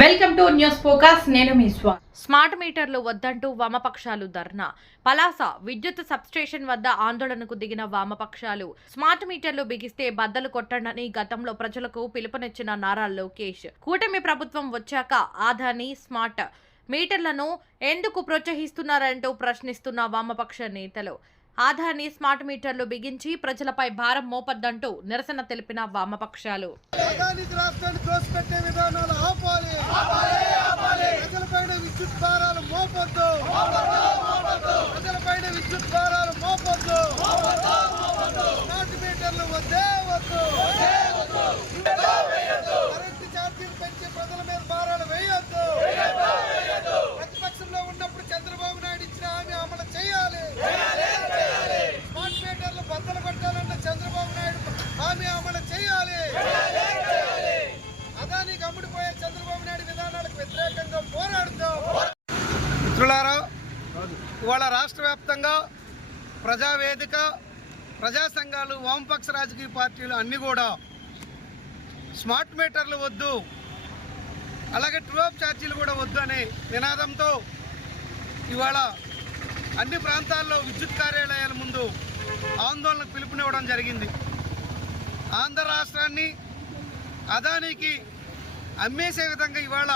Welcome to news focus నేను మీ smart మీటర్లు వద్దంటూ వామపక్షాలు ధర్నా. పలాస విద్యుత్ సబ్స్టేషన్ వద్ద ఆందోళనకు దిగిన వామపక్షాలు. స్మార్ట్ మీటర్లు బిగిస్తే బద్దలు కొట్టండని గతంలో ప్రజలకు పిలుపునిచ్చిన నారా లోకేష్. కూటమి ప్రభుత్వం వచ్చాక ఆదాని స్మార్ట్ మీటర్లను ఎందుకు ప్రోత్సహిస్తున్నారంటూ ప్రశ్నిస్తున్న వామపక్ష నేతలు. ఆధార్ని స్మార్ట్ మీటర్లు బిగించి ప్రజలపై భారం మోపద్దంటూ నిరసన తెలిపిన వామపక్షాలు. విద్యుత్ భారాలు మోపొద్దు. ప్రజలపైన మోపొద్దు. స్మార్ట్ మీటర్లు వద్దే వద్దు కరెంటు ఛార్జీలు పెంచి ప్రజల మీద భారాలు వేయొద్దు ప్రతిపక్షంలో ఉన్నప్పుడు చంద్రబాబు నాయుడు ఇచ్చిన హామీ అమలు చేయాలి స్మార్ట్ మీటర్లు బద్దలు కొట్టాలన్న చంద్రబాబు నాయుడు హామీ అమలు చేయాలి కమ్ముడిపోయే చంద్రబాబు నాయుడు విధానాలకు వ్యతిరేకంగా పోరాడుతాం. మిత్రులారా ఇవాళ రాష్ట్ర వ్యాప్తంగా ప్రజావేదిక ప్రజా సంఘాలు వామపక్ష రాజకీయ పార్టీలు అన్నీ కూడా స్మార్ట్ మీటర్లు వద్దు అలాగే ట్రూఅప్ ఛార్జీలు కూడా వద్దు అనే నినాదంతో ఇవాళ అన్ని ప్రాంతాల్లో విద్యుత్ కార్యాలయాల ముందు ఆందోళనకు పిలుపునివ్వడం జరిగింది. ఆంధ్ర రాష్ట్రాన్ని అదానికి అమ్మేసే విధంగా ఇవాళ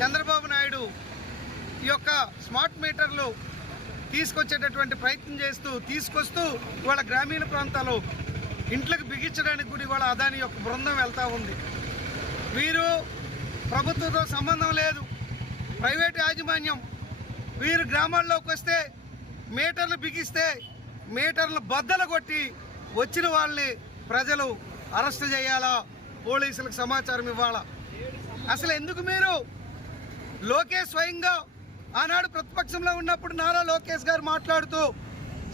చంద్రబాబు నాయుడు ఈ యొక్క స్మార్ట్ మీటర్లు తీసుకొచ్చేటటువంటి ప్రయత్నం చేస్తూ తీసుకొస్తూ ఇవాళ గ్రామీణ ప్రాంతాలు ఇంట్లోకి బిగించడానికి కూడా ఇవాళ అదాని యొక్క బృందం వెళ్తూ ఉంది. వీరు ప్రభుత్వంతో సంబంధం లేదు. ప్రైవేట్ యాజమాన్యం. వీరు గ్రామాల్లోకి వస్తే మీటర్లు బిగిస్తే మీటర్లు బద్దలు కొట్టి వచ్చిన వాళ్ళని ప్రజలు అరెస్ట్ చేయాలా? పోలీసులకు సమాచారం ఇవ్వాలా? అసలు ఎందుకు మీరు లోకేష్ స్వయంగా ఆనాడు ప్రతిపక్షంలో ఉన్నప్పుడు నారా లోకేష్ గారు మాట్లాడుతూ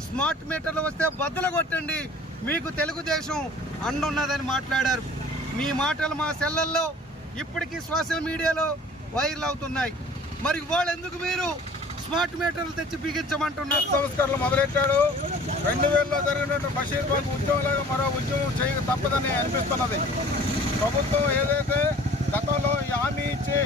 స్మార్ట్ మీటర్లు వస్తే బద్దలు కొట్టండి మీకు తెలుగుదేశం అండున్నదని మాట్లాడారు. మీ మాటలు మా సెల్లల్లో ఇప్పటికీ సోషల్ మీడియాలో వైరల్ అవుతున్నాయి. మరి ఇవాళ ఎందుకు మీరు స్మార్ట్ మీటర్లు తెచ్చి బిగించమంటున్నారు. సంస్కరణలు మొదలెట్టాడు. రెండు వేలలో జరిగినటువంటి బషీర్ బాబు ఉద్యమంలాగా మరో ఉద్యమం చేయక తప్పదని అనిపిస్తున్నది. ప్రభుత్వం ఏదైతే గతంలో ఈ హామీ ఇచ్చి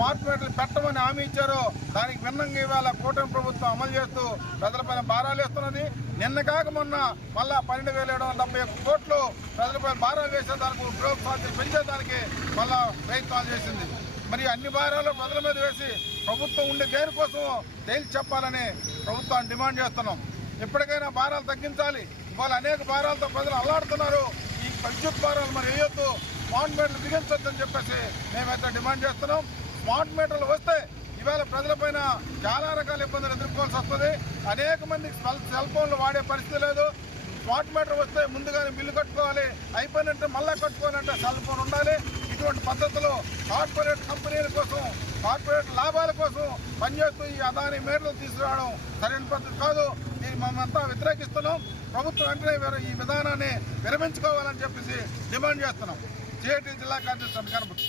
స్మార్ట్ మీటర్లు పెట్టమని హామీ ఇచ్చారో దానికి భిన్నంగా ఇవాళ కూటమి ప్రభుత్వం అమలు చేస్తూ ప్రజలపైన భారాలు వేస్తున్నది. నిన్న కాక మొన్న మళ్ళా పన్నెండు వేల ఏడు వందల డెబ్బై ఒక్క కోట్లు ప్రజలపై భారాలు వేసేదానికి ఉద్యోగ సాధ్యత పెంచేదానికి మళ్ళా ప్రయత్నాలు చేసింది మరి అన్ని భారాలు ప్రజల మీద వేసి ప్రభుత్వం ఉండే దేనికోసం తేల్చి చెప్పాలని ప్రభుత్వాన్ని డిమాండ్ చేస్తున్నాం. ఎప్పటికైనా భారాలు తగ్గించాలి. ఇవాళ అనేక భారాలతో ప్రజలు అల్లాడుతున్నారు. ఈ విద్యుత్ భారాలు మరి వేయొద్దు మాన్మెంట్లు మీటర్లు బిగించొద్దని చెప్పేసి మేమైతే డిమాండ్ చేస్తున్నాం. స్మార్ట్ మీటర్లు వస్తే ఇవాళ ప్రజలపైన చాలా రకాల ఇబ్బందులు ఎదుర్కోవాల్సి వస్తుంది. అనేక మందికి సెల్ సెల్ ఫోన్లు వాడే పరిస్థితి లేదు. స్మార్ట్ మీటర్ వస్తే ముందుగానే బిల్లు కట్టుకోవాలి. అయిపోయినట్టు మళ్ళా కట్టుకోవాలంటే సెల్ ఫోన్ ఉండాలి. ఇటువంటి పద్ధతిలో కార్పొరేట్ కంపెనీల కోసం కార్పొరేట్ లాభాల కోసం పనిచేస్తూ ఈ అదాని మీటర్లు తీసుకురావడం సరైన పద్ధతి కాదు. దీన్ని మేమంతా వ్యతిరేకిస్తున్నాం. ప్రభుత్వం వెంటనే ఈ విధానాన్ని విరమించుకోవాలని చెప్పేసి డిమాండ్ చేస్తున్నాం. సిఐటి జిల్లా కార్యదర్శి కనబడుతుంది